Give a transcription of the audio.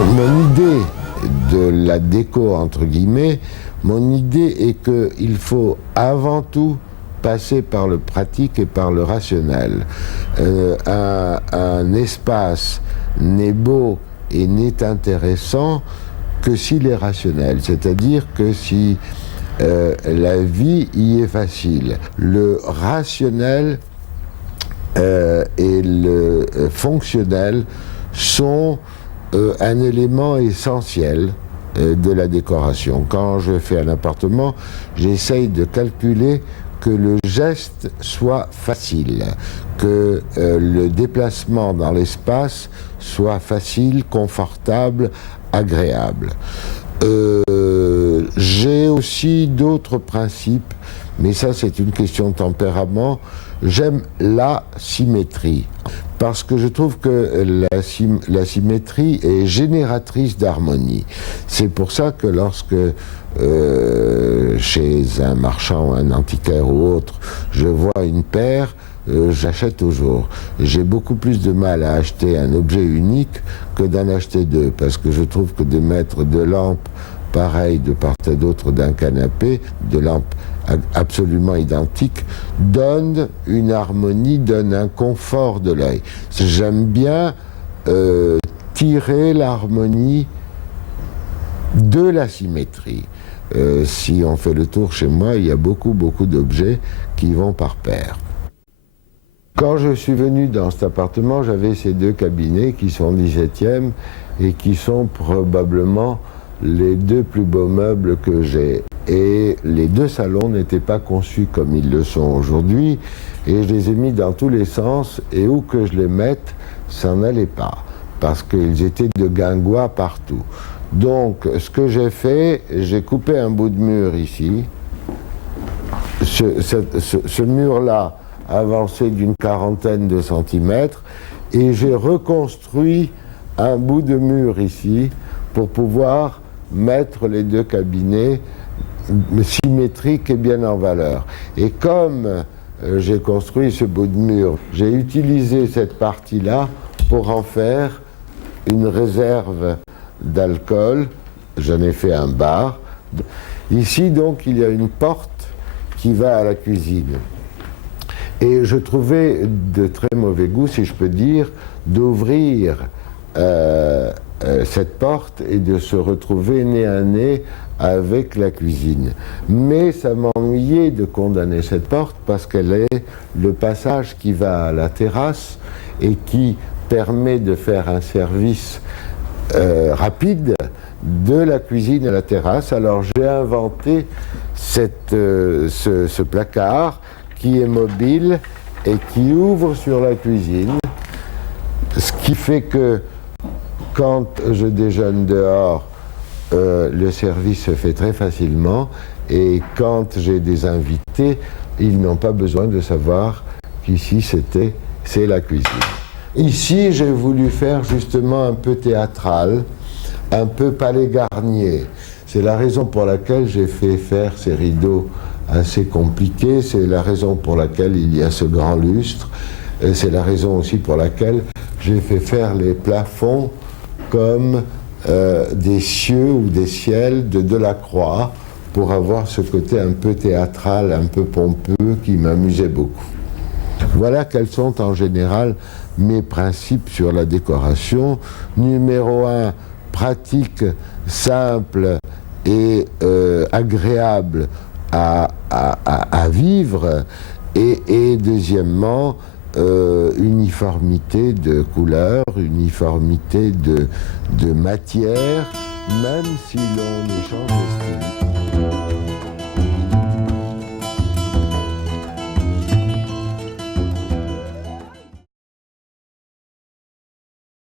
Mon idée de la déco, entre guillemets, mon idée est qu'il faut avant tout passer par le pratique et par le rationnel. Un espace n'est beau et n'est intéressant que s'il est rationnel, c'est-à-dire que si la vie y est facile. Le rationnel et le fonctionnel sont un élément essentiel de la décoration. Quand je fais un appartement, j'essaye de calculer que le geste soit facile, que le déplacement dans l'espace soit facile, confortable, agréable. J'ai aussi d'autres principes, mais ça c'est une question de tempérament. J'aime la symétrie, parce que je trouve que la symétrie est génératrice d'harmonie. C'est pour ça que lorsque chez un marchand, un antiquaire ou autre, je vois une paire, j'achète toujours. J'ai beaucoup plus de mal à acheter un objet unique que d'en acheter deux, parce que je trouve que de mettre deux lampes pareilles de part et d'autre d'un canapé, deux lampes absolument identiques, donne une harmonie, donne un confort de l'œil. J'aime bien tirer l'harmonie de la symétrie. Si on fait le tour chez moi, il y a beaucoup d'objets qui vont par paire. Quand je suis venu dans cet appartement, j'avais ces deux cabinets qui sont 17e et qui sont probablement les deux plus beaux meubles que j'ai. Et les deux salons n'étaient pas conçus comme ils le sont aujourd'hui, et je les ai mis dans tous les sens, et où que je les mette, ça n'allait pas, parce qu'ils étaient de guingois partout. Donc, ce que j'ai fait, j'ai coupé un bout de mur ici. Ce mur-là avancé d'une quarantaine de centimètres, et j'ai reconstruit un bout de mur ici pour pouvoir mettre les deux cabinets symétriques et bien en valeur. Et comme j'ai construit ce bout de mur, j'ai utilisé cette partie-là pour en faire une réserve d'alcool. J'en ai fait un bar. Ici, donc, il y a une porte qui va à la cuisine. Et je trouvais de très mauvais goût, si je peux dire, d'ouvrir cette porte et de se retrouver nez à nez avec la cuisine. Mais ça m'ennuyait de condamner cette porte parce qu'elle est le passage qui va à la terrasse et qui permet de faire un service rapide de la cuisine à la terrasse. Alors j'ai inventé ce placard qui est mobile et qui ouvre sur la cuisine, ce qui fait que quand je déjeune dehors, le service se fait très facilement, et quand j'ai des invités, ils n'ont pas besoin de savoir qu'ici c'est la cuisine. Ici, j'ai voulu faire justement un peu théâtral, un peu Palais Garnier. C'est la raison pour laquelle j'ai fait faire ces rideaux assez compliqués, c'est la raison pour laquelle il y a ce grand lustre, et c'est la raison aussi pour laquelle j'ai fait faire les plafonds comme des cieux ou des ciels de Delacroix, pour avoir ce côté un peu théâtral, un peu pompeux, qui m'amusait beaucoup. Voilà quels sont en général mes principes sur la décoration. Numéro 1, pratique, simple et agréable à vivre. Et deuxièmement, uniformité de couleur, uniformité de matière, même si l'on échange de style.